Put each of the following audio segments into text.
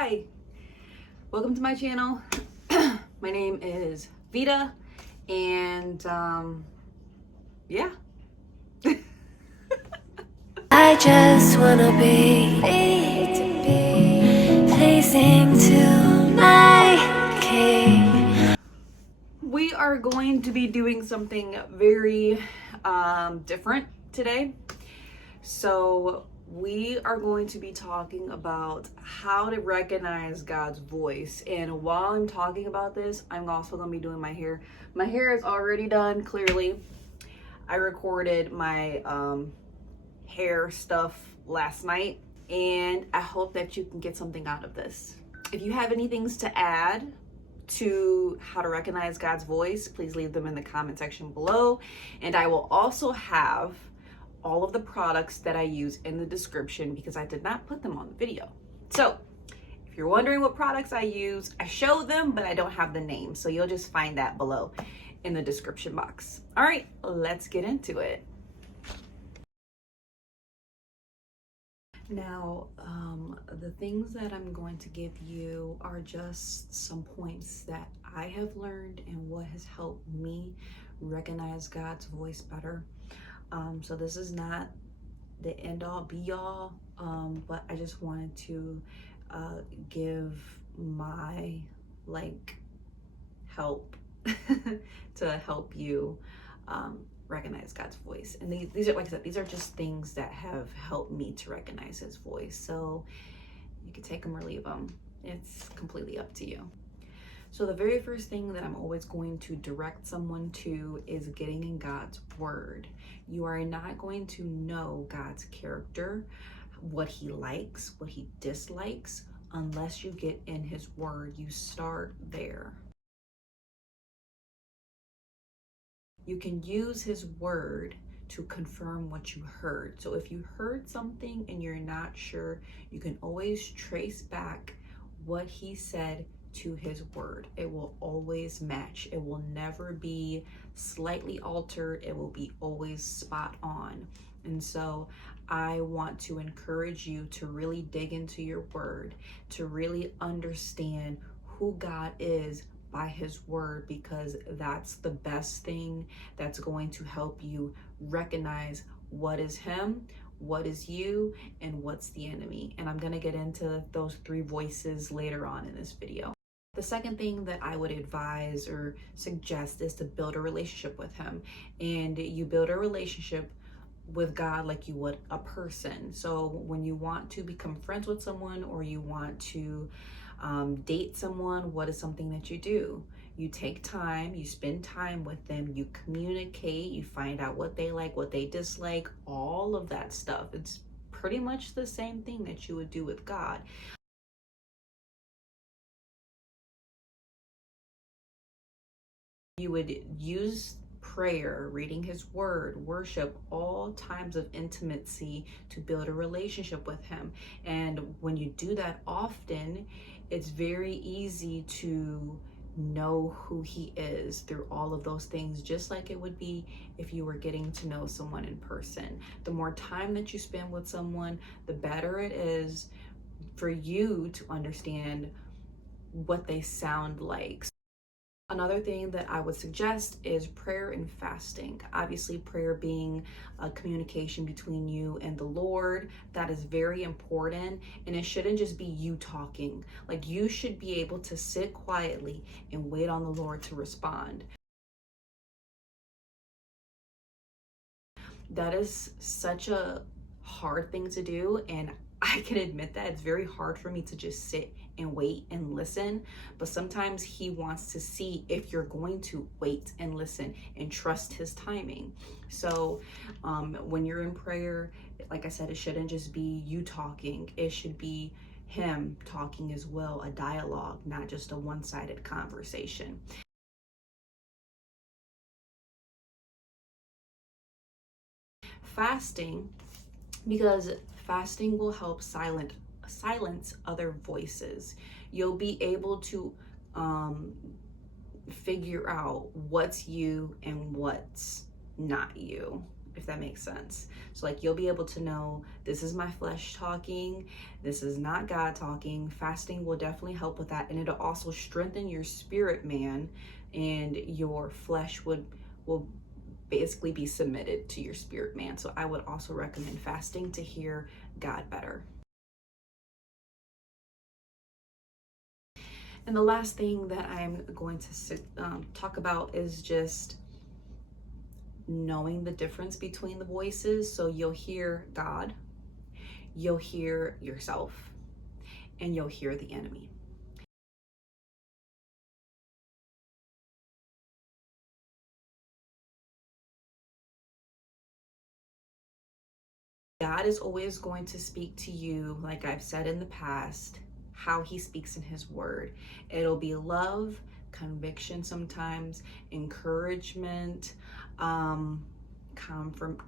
Hi, welcome to my channel. My name is Vita, and yeah. I just wanna be pleasing to my king. We are going to be doing something very different today. So we are going to be talking about how to recognize God's voice. And while I'm talking about this, I'm also going to be doing my hair. My hair is already done, clearly. I recorded my hair stuff last night, and I hope that you can get something out of this. If you have any things to add to how to recognize God's voice, please leave them in the comment section below. And I will also have all of the products that I use in the description because I did not put them on the video. So if you're wondering what products I use, I show them, but I don't have the name. So you'll just find that below in the description box. All right, let's get into it. Now, the things that I'm going to give you are just some points that I have learned and what has helped me recognize God's voice better. So this is not the end all be all, but I just wanted to give my help to help you recognize God's voice. And these are, like I said, these are just things that have helped me to recognize his voice. So you can take them or leave them. It's completely up to you. So the very first thing that I'm always going to direct someone to is getting in God's word. You are not going to know God's character, what he likes, what he dislikes, unless you get in his word. You start there. You can use his word to confirm what you heard. So if you heard something and you're not sure, you can always trace back what he said to his word. It will always match. It will never be slightly altered. It will be always spot on. And so I want to encourage you to really dig into your word, to really understand who God is by his word, because that's the best thing that's going to help you recognize what is him, what is you, and what's the enemy. And I'm going to get into those three voices later on in this video. The second thing that I would advise or suggest is to build a relationship with him. And you build a relationship with God like you would a person. So when you want to become friends with someone, or you want to date someone, what is something that you do? You take time, you spend time with them, you communicate, you find out what they like, what they dislike, all of that stuff. It's pretty much the same thing that you would do with God. You would use prayer, reading his word, worship, all times of intimacy to build a relationship with him. And when you do that often, it's very easy to know who he is through all of those things, just like it would be if you were getting to know someone in person. The more time that you spend with someone, the better it is for you to understand what they sound like. Another thing that I would suggest is prayer and fasting. Obviously, prayer being a communication between you and the Lord. That is very important, and it shouldn't just be you talking. Like, you should be able to sit quietly and wait on the Lord to respond. That is such a hard thing to do, and I can admit that it's very hard for me to just sit and wait and listen, but sometimes he wants to see if you're going to wait and listen and trust his timing. So when you're in prayer, like I said, it shouldn't just be you talking. It should be him talking as well, a dialogue, not just a one-sided conversation. Fasting, because fasting will help silence other voices. You'll be able to figure out what's you and what's not you. if that makes sense. So like you'll be able to know, this is my flesh talking, this is not God talking. Fasting will definitely help with that, and it'll also strengthen your spirit man, and your flesh will basically be submitted to your spirit man. So I would also recommend fasting to hear God better. And the last thing that I'm going to talk about is just knowing the difference between the voices. So you'll hear God, you'll hear yourself, and you'll hear the enemy. God is always going to speak to you, like I've said in the past, how he speaks in his word. It'll be love, conviction sometimes, encouragement,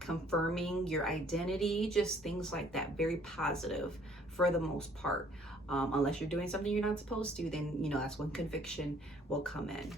confirming your identity, just things like that. Very positive for the most part. Unless you're doing something you're not supposed to, then that's when conviction will come in.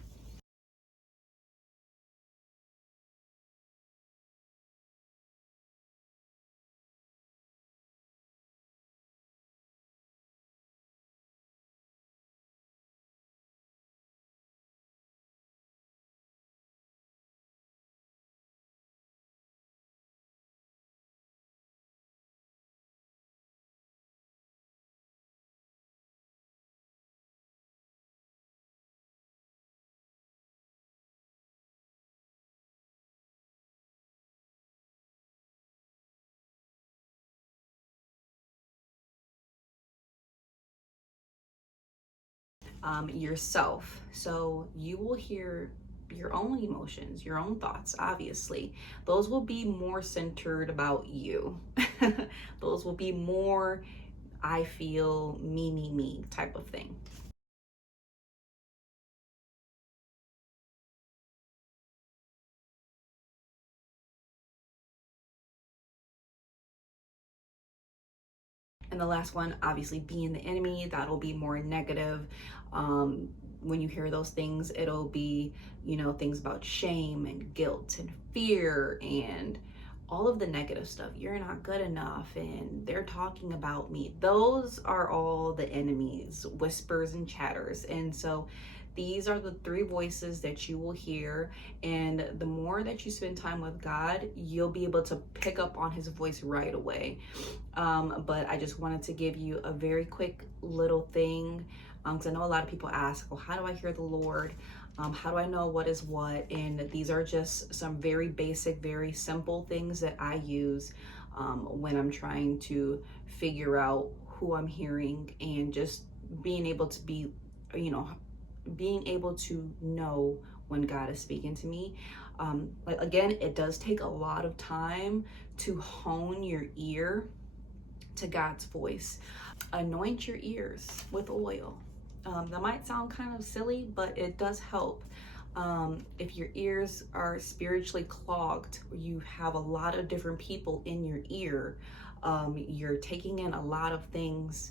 Yourself. So you will hear your own emotions, your own thoughts, obviously. Those will be more centered about you. Those will be more, I feel, me type of thing. And the last one, obviously, being the enemy, that'll be more negative. When you hear those things, it'll be, things about shame and guilt and fear and all of the negative stuff. You're not good enough, and they're talking about me. Those are all the enemies, whispers and chatters. And so these are the three voices that you will hear. And the more that you spend time with God, you'll be able to pick up on his voice right away. But I just wanted to give you a very quick little thing, because I know a lot of people ask, well, how do I hear the Lord? How do I know what is what? And these are just some very basic, very simple things that I use when I'm trying to figure out who I'm hearing, and just being able to being able to know when God is speaking to me. Like again, it does take a lot of time to hone your ear to God's voice. Anoint your ears with oil. That might sound kind of silly, but it does help. If your ears are spiritually clogged, or you have a lot of different people in your ear, you're taking in a lot of things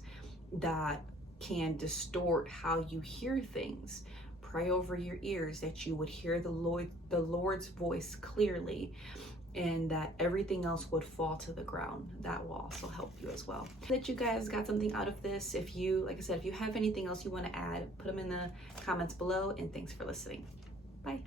that can distort how you hear things. Pray over your ears that you would hear the Lord's voice clearly, and that everything else would fall to the ground. That will also help you as well. That you guys got something out of this. If you, like I said, if you have anything else you want to add, put them in the comments below, and thanks for listening. Bye.